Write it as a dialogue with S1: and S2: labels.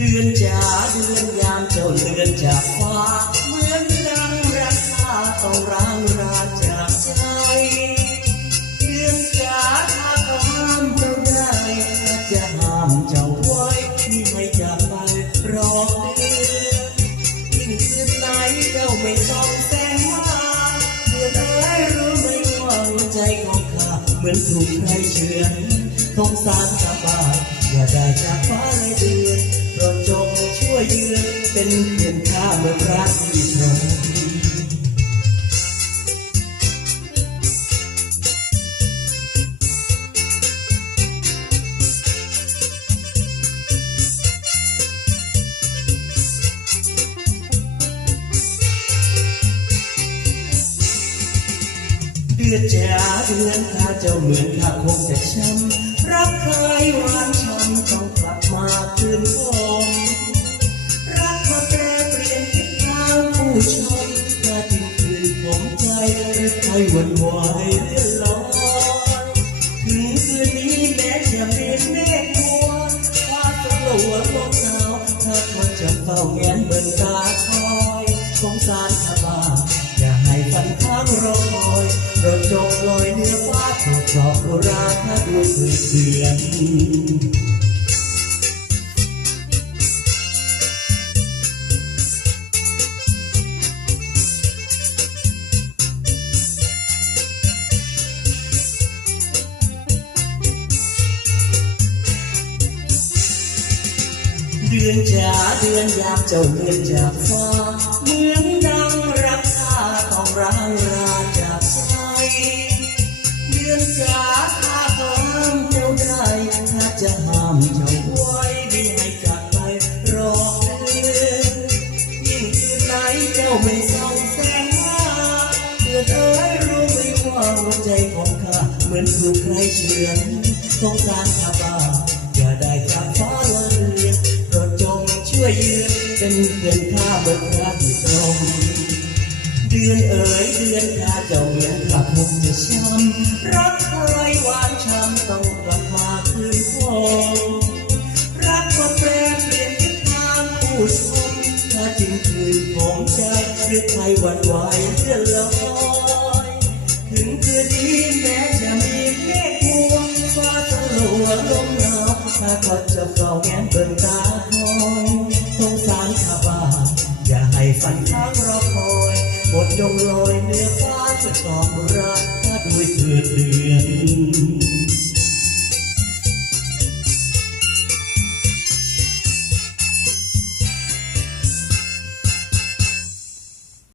S1: เดือนจ๋าเดือนยามเจ้าเลือนจากฟ้าเหมือนดังราคาต้องร้างราจากใจเดือนจ๋าถ้าก็ห้ามเจ้าได้ถ้าจะห้ามเจ้าไว้ที่ไม่จากไปรอเดือนยิ่งคืนไหนเจ้าไม่ส่องแสงมาเดือนเอ้ยรู้ไหมว่าหัวใจของข้าเหมือนถูกใครเฉือนสงสารชาวบ้านอย่าได้จากฟ้าเลยเดือน เดือนเป็นเพื่อนข้าเมื่อรักที่ตรงเดือนจ๋าเดือนข้าเจ้าเหมือนข้าคงจะช้ำรักเคยหวา ผมใจหรือใครหวั่นไหวเรื่อนลอยถึงคืนนี้แม้จะเป็นเมฆมัวฟ้าสลัวลมหนาวถ้าคนจะเฝ้าแงนเบิ่งตาคอยสงสารข้าบ้าอย่าให้ฝันค้างรอคอยโปรดจงลอยเหนือฟ้าตรวจสอบโบราณถ้าด้วยเคยเเดือนจ๋าเดือนยามเจ้าเดือนจากฟ้าเหมือนดังรักข้าต้องร้างราจากใจเดือนจ๋าข้าก็ห้ามเจ้าได้ถ้าจะห้ามเจ้าไว้ไม่ให้จากไปรอเดือนยิ่งคืนไหนเจ้าไม่ส่องแสงมาเดือนเอ้ยรู้ไหมว่าหัวใจของข้าเหมือนถูกใครเฉือนสงสารข้าบ้ ยืนเป็นเพื่อนข้าเบิกรักที่ตรงเดือนเอ๋ยเดือนข้าเจ้าเหมือนข้าคงจะช้ำรักเคยหวานช้ำต้องกลับมาคืนคงรักก็แปรเปลี่ยนทิศทางผู้ชมถ้าจริงคืนผมใจหรือใครหวั่นไหวเลื่อนลอยถึงคืนนี้แม้จะมีเมฆมัวฟ้าสลัวลมหนาวถ้าก็จะเฝ้าแงนเบิ่งตาคอย รักด้วยเธอเดือน